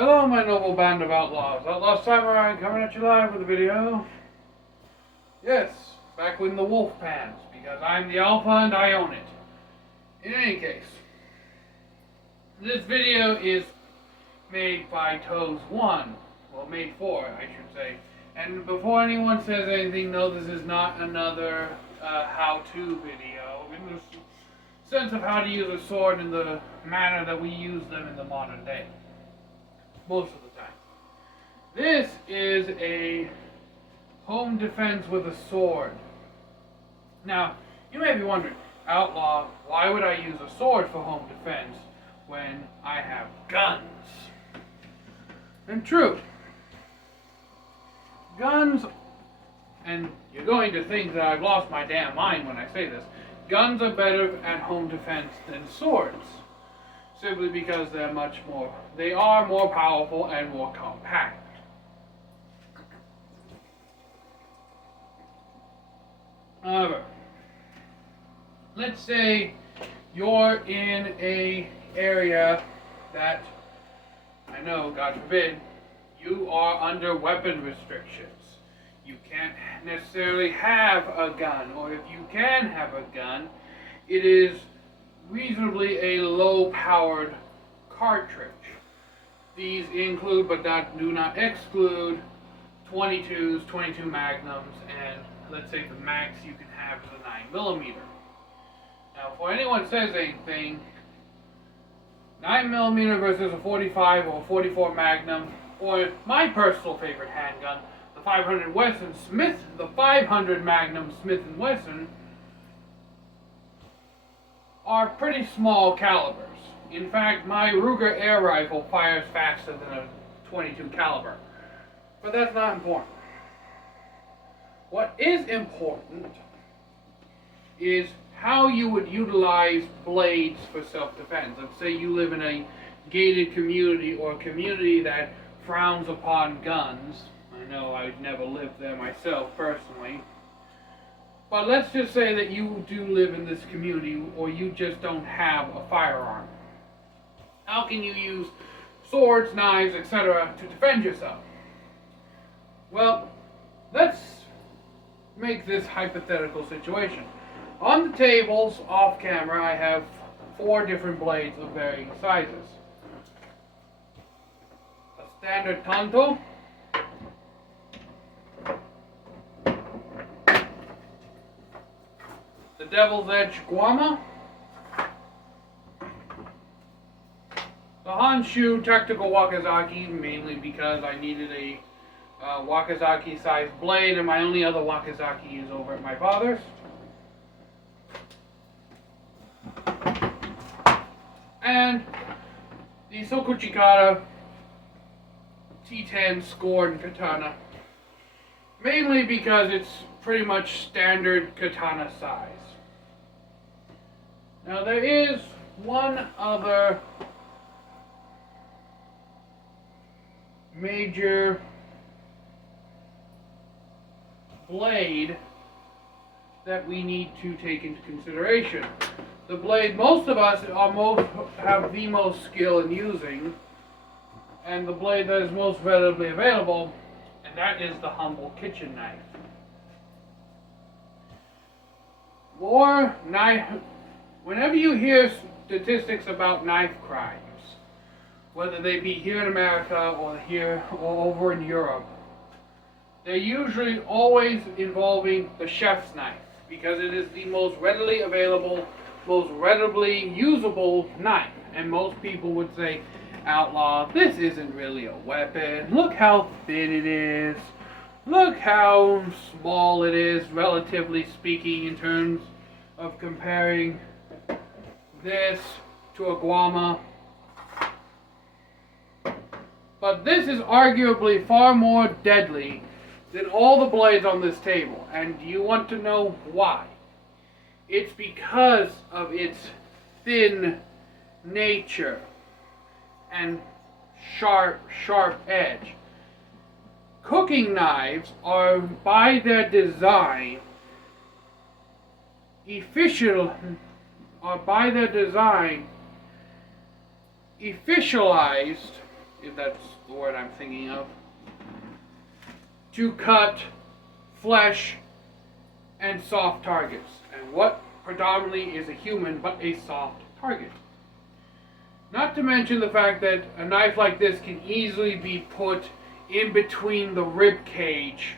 Hello, my noble band of outlaws. Outlaw Samurai coming at you live with a video. Yes, back with the wolf pants, because I'm the alpha and I own it. In any case, this video is made by Toes 1. Well, made for, I should say. And before anyone says anything, no, this is not another how-to video. In the sense of how to use a sword in the manner that we use them in the modern day. Most of the time. This is a home defense with a sword. Now, you may be wondering, Outlaw, why would I use a sword for home defense when I have guns? And true. Guns, and you're going to think that I've lost my damn mind when I say this, guns are better at home defense than swords. Simply because they are more powerful and more compact. However, let's say you're in an area that, I know, God forbid, you are under weapon restrictions. You can't necessarily have a gun, or if you can have a gun, it is reasonably a low-powered cartridge. These include, but do not exclude, 22s, 22 magnums, and let's say the max you can have is a 9mm. Now, before anyone says anything, 9mm versus a 45 or a 44 magnum, or my personal favorite handgun, the 500 Wesson Smith, the 500 Magnum Smith & Wesson, are pretty small calibers. In fact, my Ruger air rifle fires faster than a 22 caliber. But that's not important. What is important is how you would utilize blades for self-defense. Let's say you live in a gated community or a community that frowns upon guns. I know I've never lived there myself personally. But let's just say that you do live in this community, or you just don't have a firearm. How can you use swords, knives, etc. to defend yourself? Well, let's make this hypothetical situation. On the tables, off camera, I have 4 different blades of varying sizes. A standard tanto, the Devil's Edge Guama, the Honshu Tactical Wakazaki, mainly because I needed a Wakazaki-sized blade, and my only other Wakazaki is over at my father's. And the Sokuchikara T10 scored katana, mainly because it's pretty much standard katana size. Now there is one other major blade that we need to take into consideration. The blade most of us have the most skill in using, and the blade that is most readily available, and that is the humble kitchen knife. Whenever you hear statistics about knife crimes, whether they be here in America or here or over in Europe, they're usually always involving the chef's knife, because it is the most readily available, most readily usable knife. And most people would say, Outlaw, this isn't really a weapon. Look how thin it is. Look how small it is, relatively speaking, in terms of comparing this to a guama. But this is arguably far more deadly than all the blades on this table. And do you want to know why? It's because of its thin nature and sharp edge. Cooking knives are, by their design, officialized if that's the word I'm thinking of, to cut flesh and soft targets. And what predominantly is a human but a soft target. Not to mention the fact that a knife like this can easily be put in between the rib cage.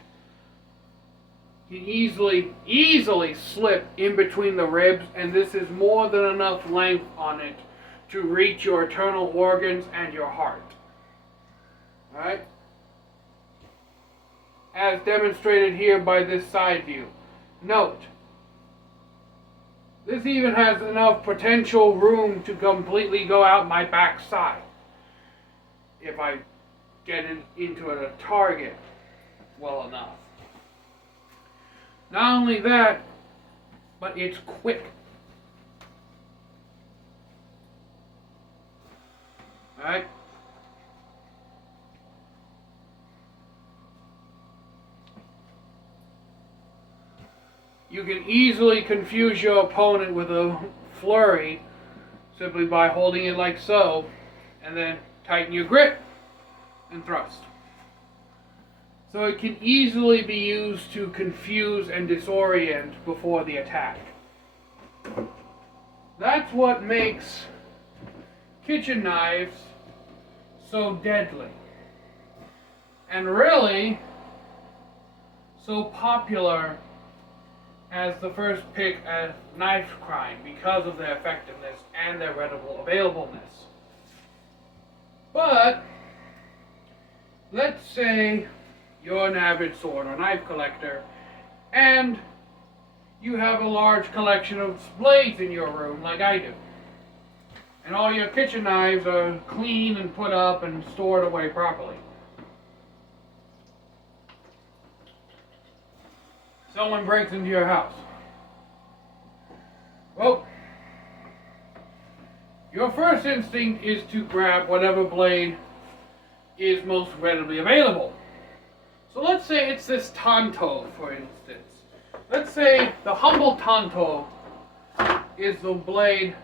You can easily slip in between the ribs, and this is more than enough length on it to reach your internal organs and your heart. Alright? As demonstrated here by this side view. Note, this even has enough potential room to completely go out my back side if I get into a target well enough. Not only that, but it's quick. Alright? You can easily confuse your opponent with a flurry simply by holding it like so, and then tighten your grip and thrust. So it can easily be used to confuse and disorient before the attack. That's what makes kitchen knives so deadly, and really so popular as the first pick as knife crime because of their effectiveness and their readily availableness. But let's say you're an avid sword or knife collector and you have a large collection of blades in your room like I do. And all your kitchen knives are clean and put up and stored away properly. Someone breaks into your house. Well, your first instinct is to grab whatever blade is most readily available. So let's say it's this tanto, for instance. Let's say the humble tanto is the blade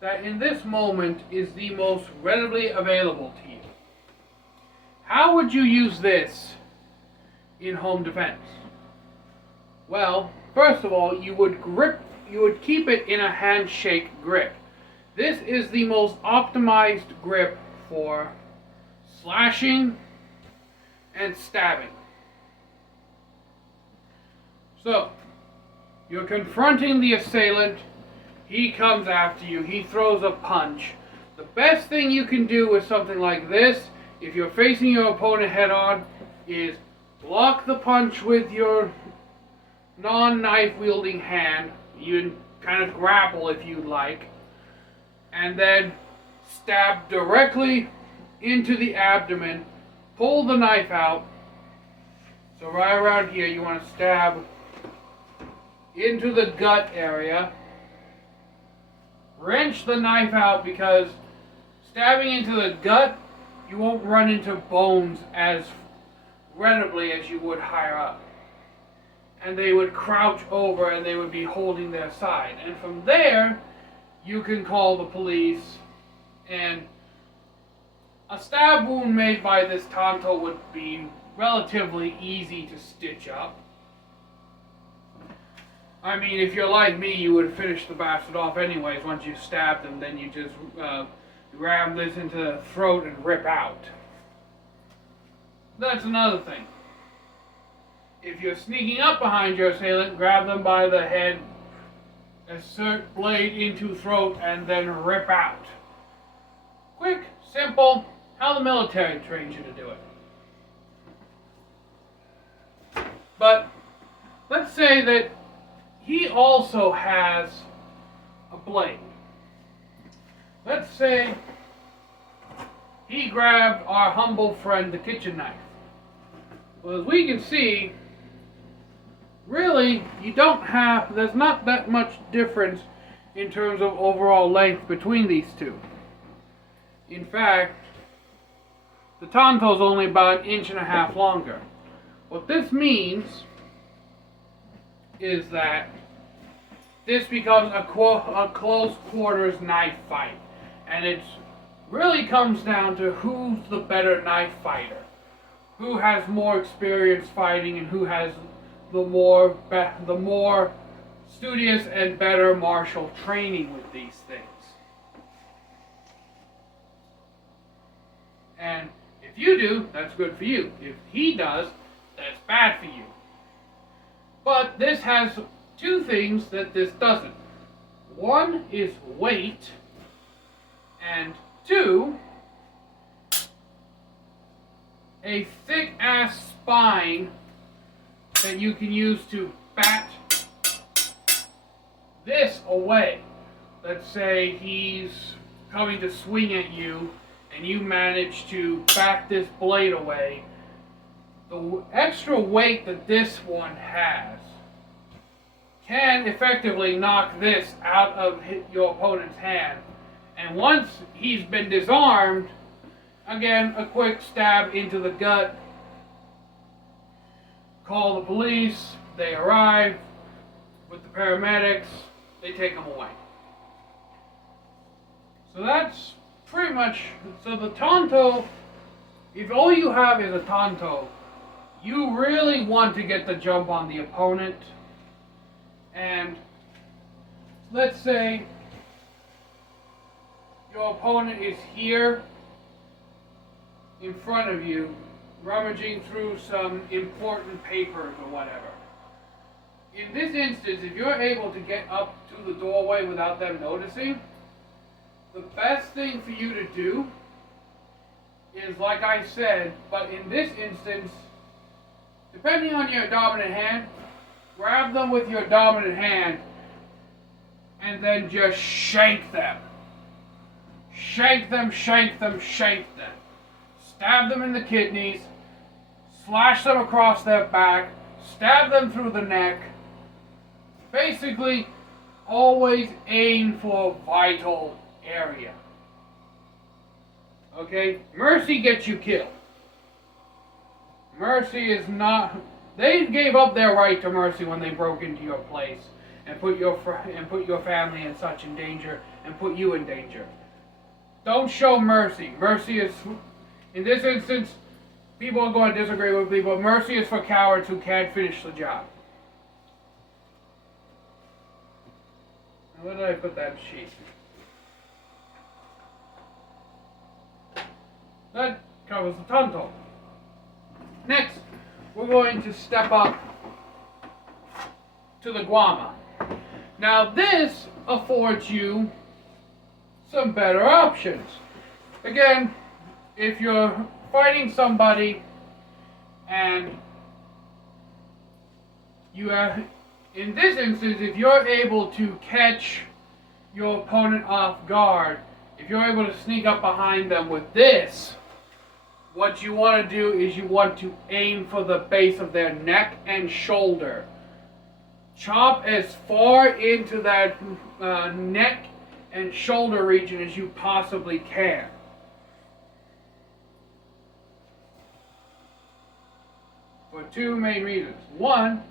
that in this moment is the most readily available to you. How would you use this in home defense? Well, first of all, you would keep it in a handshake grip. This is the most optimized grip for slashing and stabbing. So, you're confronting the assailant. He comes after you. He throws a punch. The best thing you can do with something like this, if you're facing your opponent head on, is block the punch with your non-knife wielding hand. You can kind of grapple if you like, and then stab directly into the abdomen. Pull the knife out. So right around here you want to stab into the gut area. Wrench the knife out, because stabbing into the gut, you won't run into bones as readily as you would higher up. And they would crouch over and they would be holding their side. And from there, you can call the police, and a stab wound made by this tanto would be relatively easy to stitch up. I mean, if you're like me, you would finish the bastard off anyways. Once you stabbed him, then you just ram this into the throat and rip out. That's another thing. If you're sneaking up behind your assailant, grab them by the head, insert blade into throat, and then rip out. Quick, simple, how the military trains you to do it. But let's say that he also has a blade. Let's say he grabbed our humble friend the kitchen knife. Well, as we can see, really, there's not that much difference in terms of overall length between these two. In fact, the tanto is only about 1.5 inches longer. What this means is that this becomes a close quarters knife fight, and it's really comes down to who's the better knife fighter, who has more experience fighting, and who has the more studious and better martial training with these things. And if you do, that's good for you. If he does, that's bad for you. But this has two things that this doesn't. One is weight, and two, a thick-ass spine that you can use to bat this away. Let's say he's coming to swing at you, and you manage to bat this blade away. The extra weight that this one has can effectively knock this out of your opponent's hand. And once he's been disarmed, again, a quick stab into the gut. Call the police, they arrive with the paramedics, they take him away. So that's pretty much, so the tanto, if all you have is a tanto, you really want to get the jump on the opponent. And let's say your opponent is here in front of you, rummaging through some important papers or whatever. In this instance, if you're able to get up to the doorway without them noticing, the best thing for you to do is, like I said, but in this instance, depending on your dominant hand, grab them with your dominant hand and then just shank them. Shank them, shank them, shank them. Stab them in the kidneys, slash them across their back, stab them through the neck. Basically, always aim for a vital area. Okay? Mercy gets you killed. Mercy is not... They gave up their right to mercy when they broke into your place and put your family and such in danger and put you in danger. Don't show mercy. Mercy is, in this instance, people are going to disagree with me, but mercy is for cowards who can't finish the job. Where did I put that sheet? That covers the tanto. Next, we're going to step up to the guama. Now this affords you some better options. Again, if you're fighting somebody and you are, in this instance, if you're able to catch your opponent off guard, if you're able to sneak up behind them with this, what you want to do is you want to aim for the base of their neck and shoulder. Chop as far into that neck and shoulder region as you possibly can. For two main reasons. One,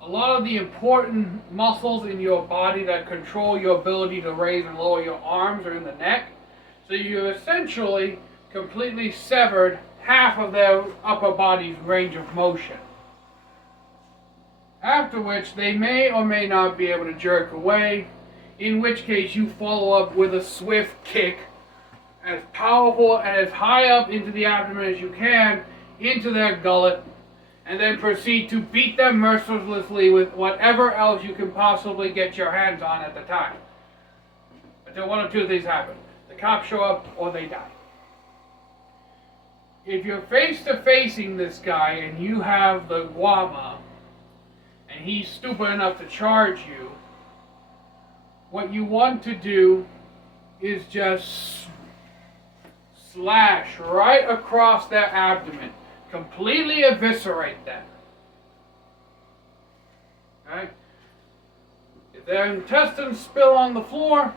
a lot of the important muscles in your body that control your ability to raise and lower your arms are in the neck. So you essentially completely severed half of their upper body's range of motion. After which they may or may not be able to jerk away, in which case you follow up with a swift kick as powerful and as high up into the abdomen as you can, into their gullet, and then proceed to beat them mercilessly with whatever else you can possibly get your hands on at the time. Until one of two things happen. The cops show up or they die. If you're face-to-facing this guy and you have the guama, and he's stupid enough to charge you, what you want to do is just slash right across their abdomen. Completely eviscerate them. Okay? If their intestines spill on the floor,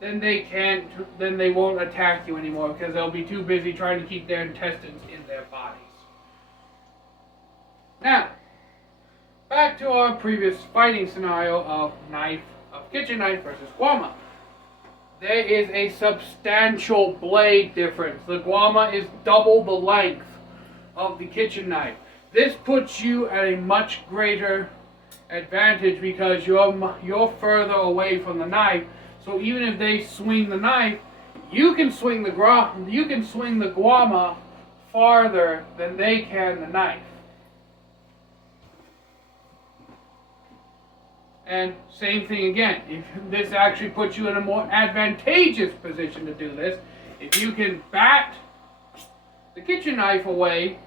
then they won't attack you anymore because they'll be too busy trying to keep their intestines in their bodies. Now, back to our previous fighting scenario of kitchen knife versus guama. there is a substantial blade difference. The Guama is double the length of the kitchen knife. This puts you at a much greater advantage because you're further away from the knife. So even if they swing the knife, you can swing the Guama farther than they can the knife. And same thing again, if this actually puts you in a more advantageous position to do this. If you can bat the kitchen knife away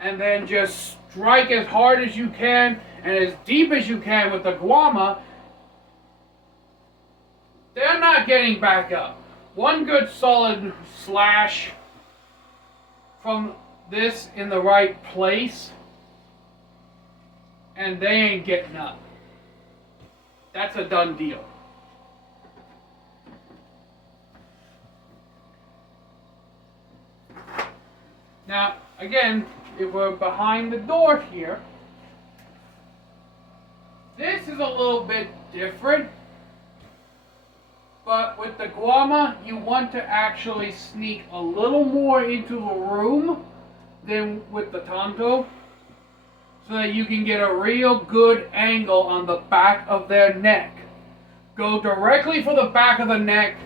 and then just strike as hard as you can and as deep as you can with the Guama, they're not getting back up. One good solid slash from this in the right place and they ain't getting up. That's a done deal. Now, again, if we're behind the door here, this is a little bit different. But with the Guama, you want to actually sneak a little more into the room than with the tanto, so that you can get a real good angle on the back of their neck. Go directly for the back of the neck,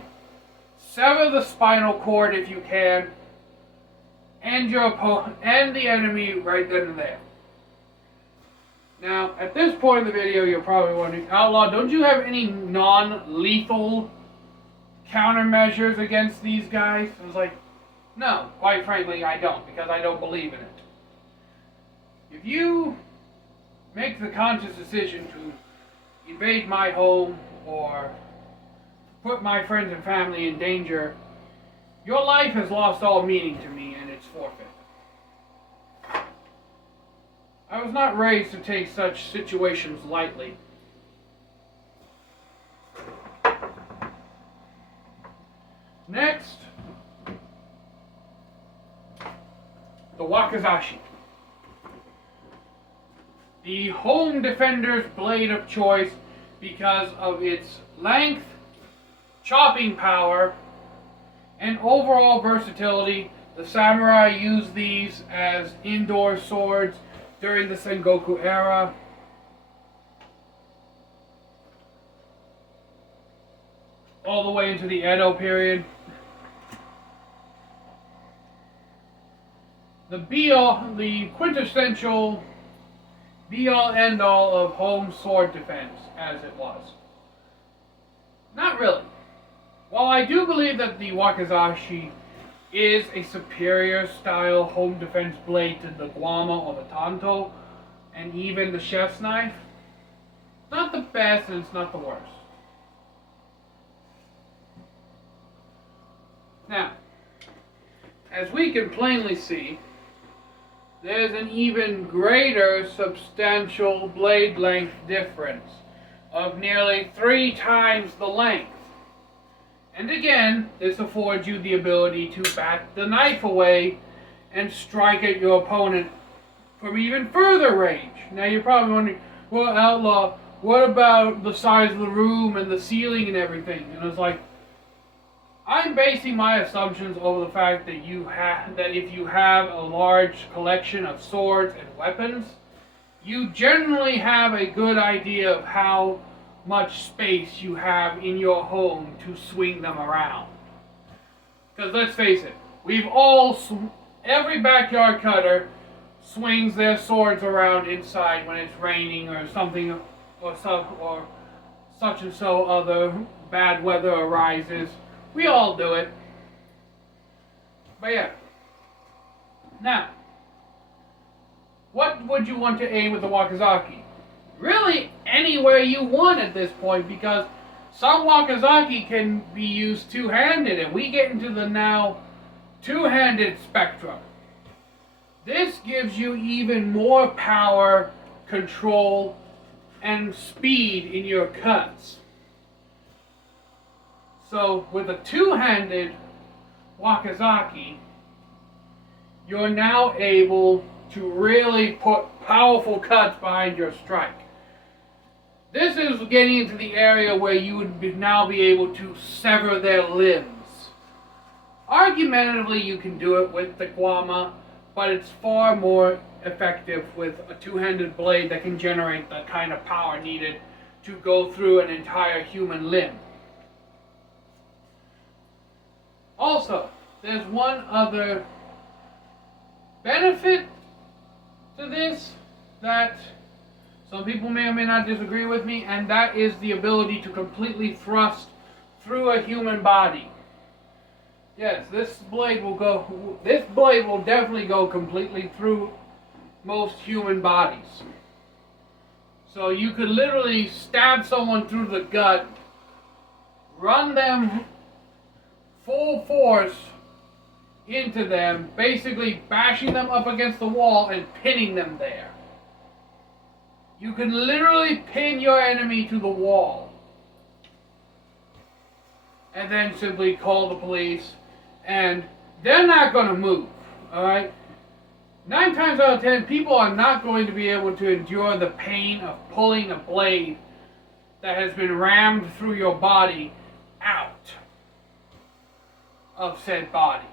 sever the spinal cord if you can, and your opponent and the enemy right then and there. Now, at this point in the video, you're probably wondering, Outlaw, don't you have any non-lethal countermeasures against these guys? I was like, no, quite frankly, I don't, because I don't believe in it. If you make the conscious decision to invade my home or put my friends and family in danger, your life has lost all meaning to me and it's forfeit. I was not raised to take such situations lightly. Next, the wakizashi. The home defender's blade of choice because of its length, chopping power, and overall versatility. The samurai used these as indoor swords during the Sengoku era. All the way into the Edo period. The quintessential be-all, end-all of home sword defense, as it was. Not really. While I do believe that the wakizashi is a superior style home defense blade to the Guama or the tanto, and even the chef's knife, it's not the best and it's not the worst. Now, as we can plainly see, there's an even greater substantial blade length difference of nearly 3 times the length. And again, this affords you the ability to bat the knife away and strike at your opponent from even further range. Now you're probably wondering, well, Outlaw, what about the size of the room and the ceiling and everything? And it's like, I'm basing my assumptions over the fact that if you have a large collection of swords and weapons, you generally have a good idea of how much space you have in your home to swing them around. Because let's face it, every backyard cutter swings their swords around inside when it's raining or something, or such and so other bad weather arises. We all do it. But yeah. Now, what would you want to aim with the wakizashi? Really, anywhere you want at this point, because some wakizashi can be used two-handed, and we get into the now two-handed spectrum. This gives you even more power, control, and speed in your cuts. So with a two-handed wakizashi, you're now able to really put powerful cuts behind your strike. This is getting into the area where you would now be able to sever their limbs. Argumentatively, you can do it with the guama, but it's far more effective with a two-handed blade that can generate the kind of power needed to go through an entire human limb. Also, there's one other benefit to this that some people may or may not disagree with me, and that is the ability to completely thrust through a human body. Yes, this blade will definitely go completely through most human bodies. So you could literally stab someone through the gut, run them full force into them, basically bashing them up against the wall and pinning them there. You can literally pin your enemy to the wall and then simply call the police, and they're not going to move, alright? 9 times out of 10, people are not going to be able to endure the pain of pulling a blade that has been rammed through your body out of said body.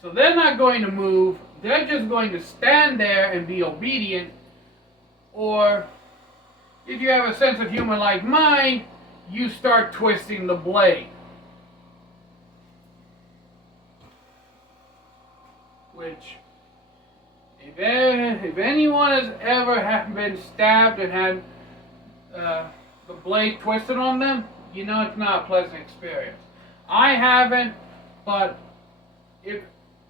So they're not going to move, they're just going to stand there and be obedient, or if you have a sense of humor like mine, you start twisting the blade. Which, if anyone has ever been stabbed and had the blade twisted on them, you know it's not a pleasant experience. I haven't, but if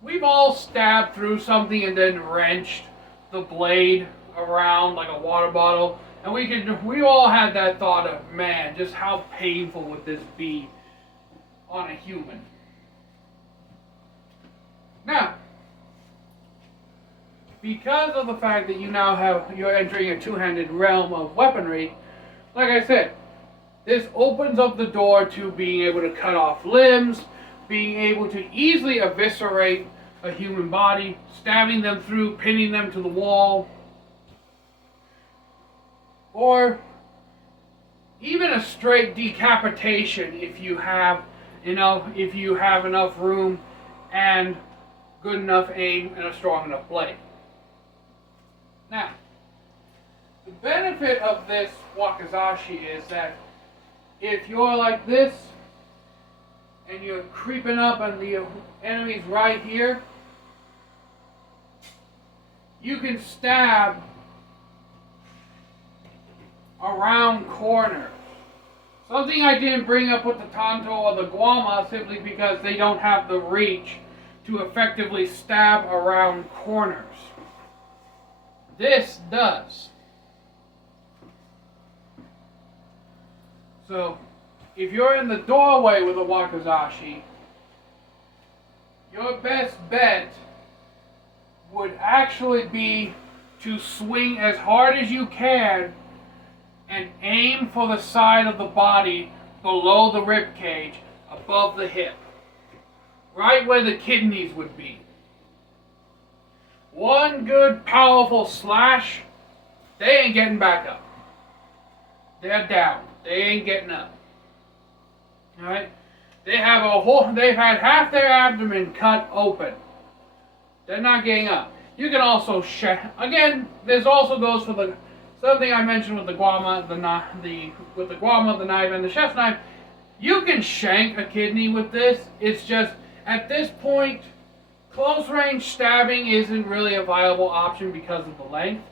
we've all stabbed through something and then wrenched the blade around like a water bottle, and we all had that thought of, man, just how painful would this be on a human. Now, because of the fact that you're entering a two-handed realm of weaponry, like I said, this opens up the door to being able to cut off limbs, being able to easily eviscerate a human body, stabbing them through, pinning them to the wall, or even a straight decapitation if you have enough room and good enough aim and a strong enough blade. Now, the benefit of this wakizashi is that if you're like this and you're creeping up and the enemy's right here, you can stab around corners. Something I didn't bring up with the tanto or the guama simply because they don't have the reach to effectively stab around corners. This does. So, if you're in the doorway with a wakizashi, your best bet would actually be to swing as hard as you can and aim for the side of the body below the rib cage, above the hip, right where the kidneys would be. One good powerful slash, they ain't getting back up. They're down. They ain't getting up. Alright? They've had half their abdomen cut open. They're not getting up. You can also again, this also goes for the something I mentioned with the guama, the knife, and the chef's knife. You can shank a kidney with this. It's just, at this point, close range stabbing isn't really a viable option because of the length,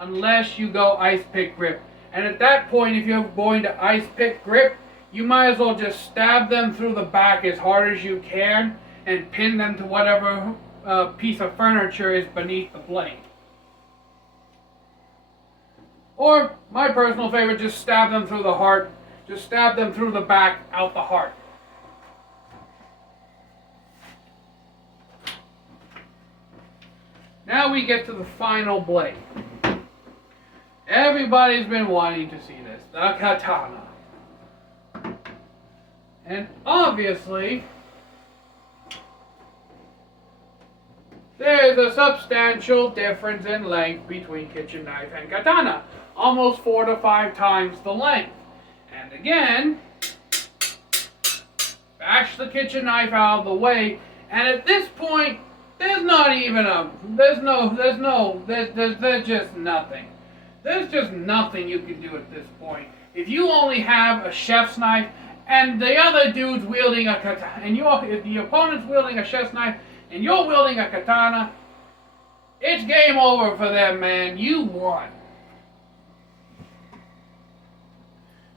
unless you go ice pick grip. And at that point, if you're going to ice pick grip, you might as well just stab them through the back as hard as you can and pin them to whatever piece of furniture is beneath the blade. Or, my personal favorite, just stab them through the heart. Just stab them through the back, out the heart. Now we get to the final blade. Everybody's been wanting to see this, the katana. And obviously, there there is a substantial difference in length between kitchen knife and katana. Almost 4 to 5 times the length. And again, bash the kitchen knife out of the way, and at this point, there's not even there's just nothing. There's just nothing you can do at this point. If you only have a chef's knife, and the other dude's wielding a katana, and if the opponent's wielding a chef's knife, and you're wielding a katana, it's game over for them, man. You won.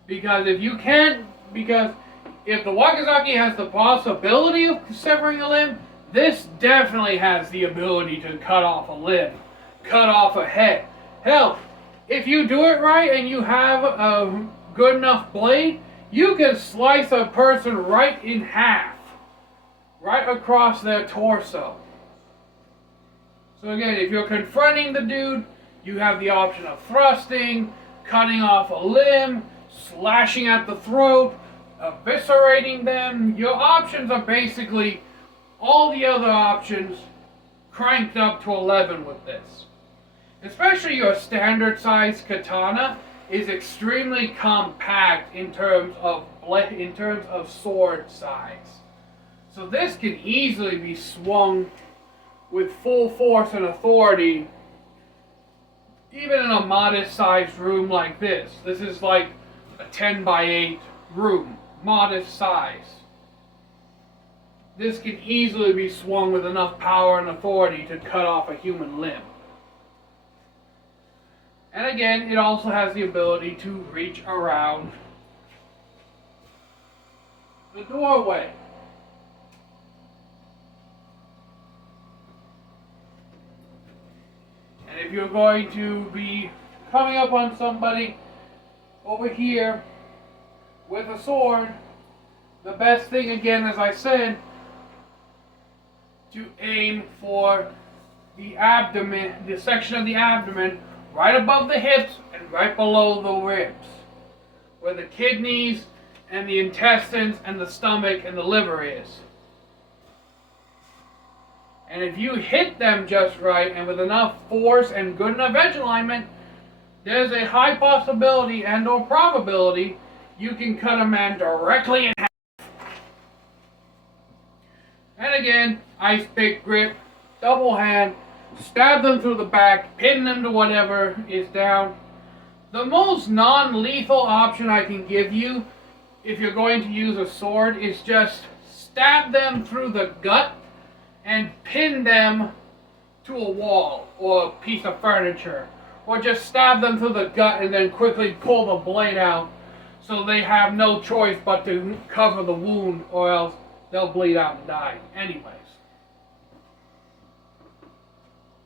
Because if the Wakizaki has the possibility of severing a limb, this definitely has the ability to cut off a limb, cut off a head. Hell, if you do it right and you have a good enough blade, you can slice a person right in half, right across their torso. So again, if you're confronting the dude, you have the option of thrusting, cutting off a limb, slashing at the throat, eviscerating them. Your options are basically all the other options cranked up to 11 with this. Especially your standard size katana is extremely compact in terms of sword size. So this can easily be swung with full force and authority, even in a modest sized room like this. This is like a 10 by 8 room, modest size. This can easily be swung with enough power and authority to cut off a human limb. And again, it also has the ability to reach around the doorway. And if you're going to be coming up on somebody over here with a sword, the best thing, again, as I said, to aim for the abdomen, the section of the abdomen right above the hips and right below the ribs, where the kidneys and the intestines and the stomach and the liver is. And if you hit them just right and with enough force and good enough edge alignment, there's a high possibility and or probability you can cut a man directly in half. And again, ice pick grip, double hand, stab them through the back, pin them to whatever is down. The most non-lethal option I can give you if you're going to use a sword is just stab them through the gut and pin them to a wall or a piece of furniture. Or just stab them through the gut and then quickly pull the blade out so they have no choice but to cover the wound, or else they'll bleed out and die anyways.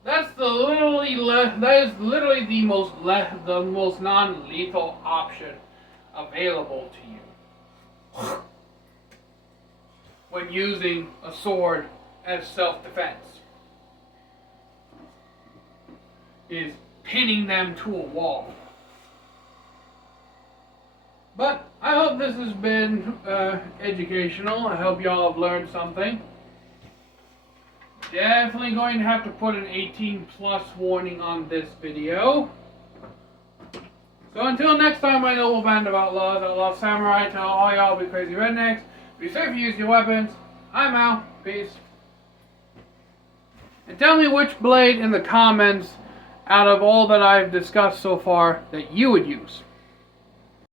That is literally the most non-lethal option available to you when using a sword as self-defense, is pinning them to a wall. But I hope this has been educational. I hope y'all have learned something. Definitely going to have to put an 18+ warning on this video. So until next time, my noble band of outlaws, outlaw samurai, tell all y'all be crazy rednecks, be safe, use your weapons. I'm out. Peace. And tell me which blade in the comments out of all that I've discussed so far that you would use.